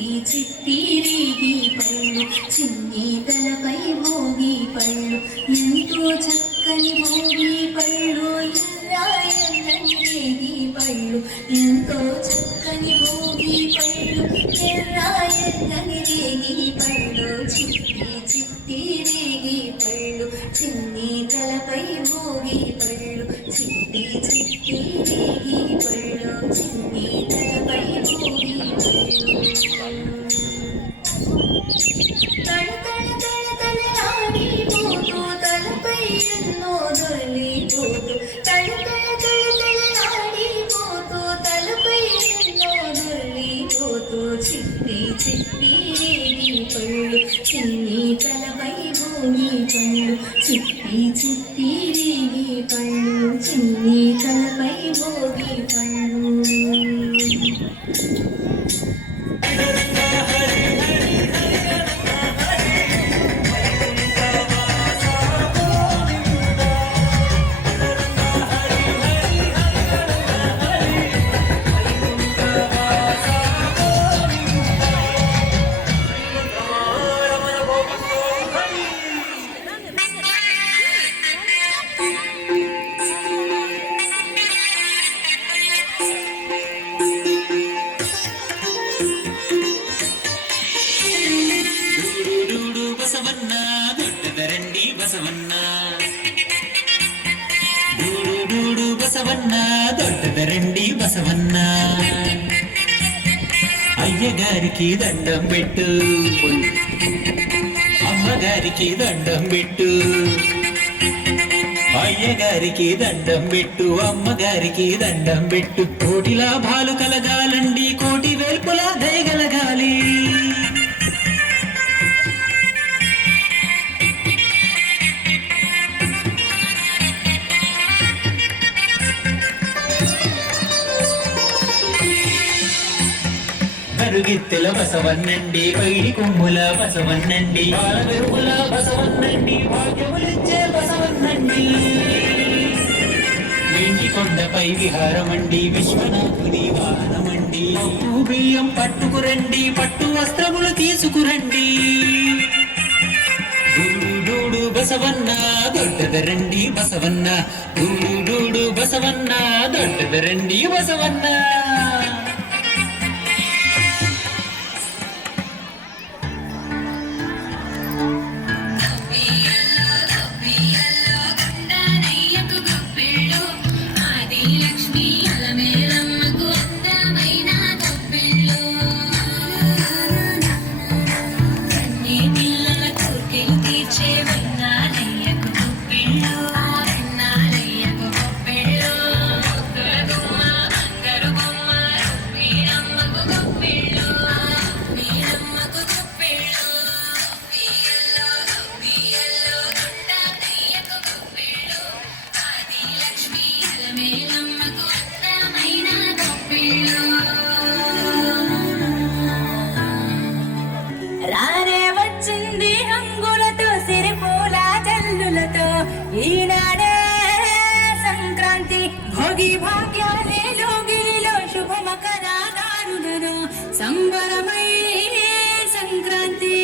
చిట్టి చిట్టి రేగి పళ్ళు చిన్ని తలపై భోగి పళ్ళు ఎంతో చక్కని భోగి పళ్ళు ఎర్ర ఎర్రని రేగి పళ్ళు ఎంతో చక్కని భోగి పళ్ళు ఎర్ర ఎర్రని రేగి పళ్ళు చిట్టి చిట్టి రేగి పళ్ళు చిన్ని తలపై భోగి పళ్ళు చిట్టి చిట్టి రేగి పళ్ళు చిన్ని తలపై భోగి పళ్ళు తళతళతళతళలాడిపోతూ తలపై ఎన్నో దొర్లిపోతూ తళతళతళతళలాడిపోతూ తలపై ఎన్నో దొర్లిపోతూ చిట్టి చిట్టి రేగి పళ్ళు చిన్ని తలపై భోగి పళ్ళు చిట్టి చిట్టి రేగి పళ్ళు చిన్ని తలపై భోగి పళ్ళు ಬಸವಣ್ಣ ದೊಡ್ಡದರಂಡಿ ಬಸವಣ್ಣ ಡೂಡು ಡೂಡು ಬಸವಣ್ಣ దొడ్డదరండి బసవన్న అయ్యగారికి దండం పెట్టు అమ్మగారికి దండం పెట్టు అయ్యగారికి దండం పెట్టు అమ్మగారికి దండం పెట్టు కోటి లాభాలు కలగాలండి కోటి వేల్పులా దయగలగాలి కరుగిత్తెల బసవన్నండి పైడి కొమ్ముల బసవన్నండి బాలవెరుపుల బసవన్నండి భాగ్యములిచ్చే బసవన్నండి వెండి కొండపై విహారమండి విశ్వనాథుని వాహనమండి ఉప్పు బియ్యం పట్టుకురండి పట్టు వస్త్రములు తీసుకురండి డూడు డూడు బసవన్న దొడ్డదరండి బసవన్న డూడు డూడు బసవన్న దొడ్డదరండి బసవన్న రానే వచ్చింది హంగులతో సిరిపూల జల్లులతో ఈనాడే సంక్రాంతి భోగి భాగ్యాలే లోగిలిలో శుభ మకరాదారులలో సంబరమై సంక్రాంతి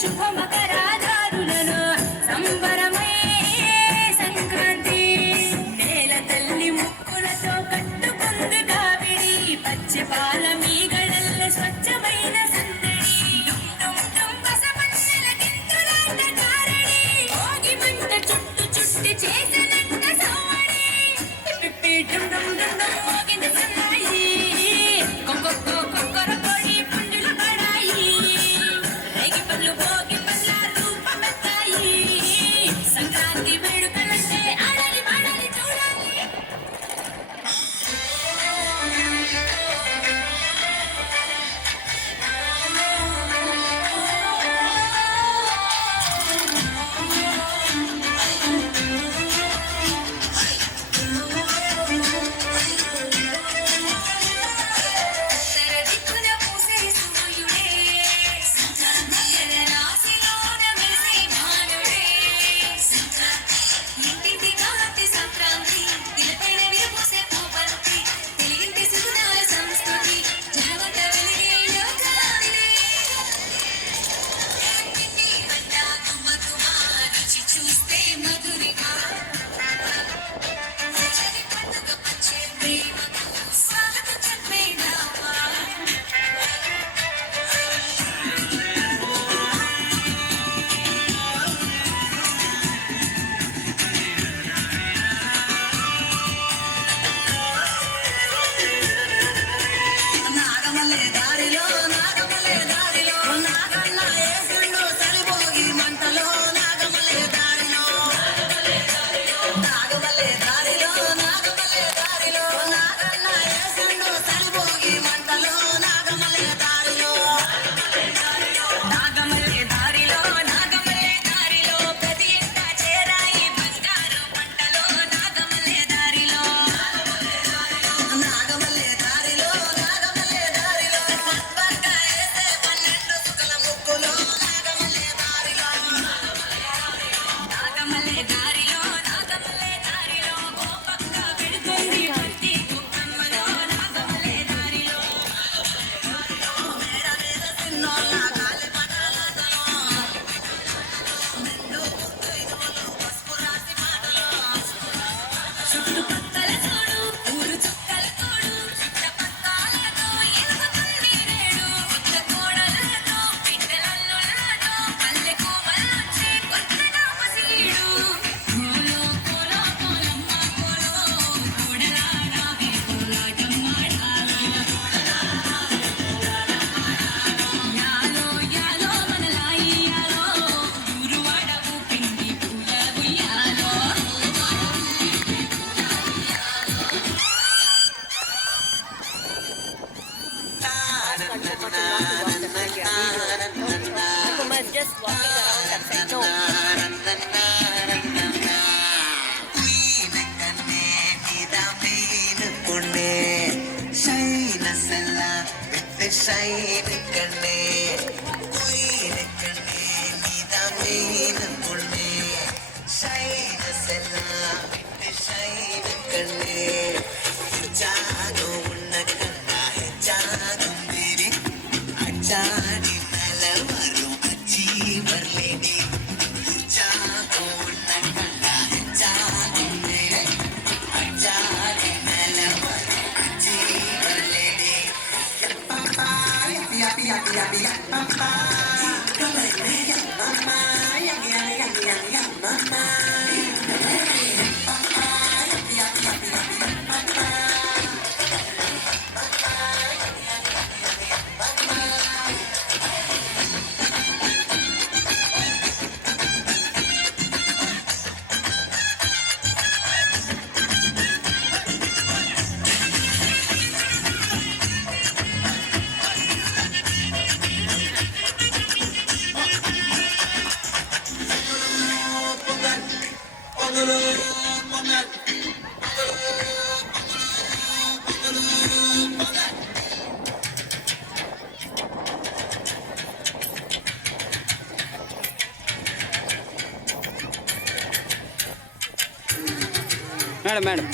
శుభ మకరాదారులలో సంబరమై ஷைனு கண்ணே குயினு கண்ணே நீதான் மீனு பொண்ணே ஷைனு செல்லாம் விட்டு ஷைனு கண்ணே ஜாகும் உன்னை கண்டா ஜாகும் தேவி அச்சாடி மேல வரும் அச்சி வரலேடி ஜாகும் உன்னை கண்டா ஜாகும் தேவி அச்சாடி மேல வரும் அச்சி வரலேடி మేడం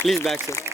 ప్లీజ్ బ్యాక్ సార్.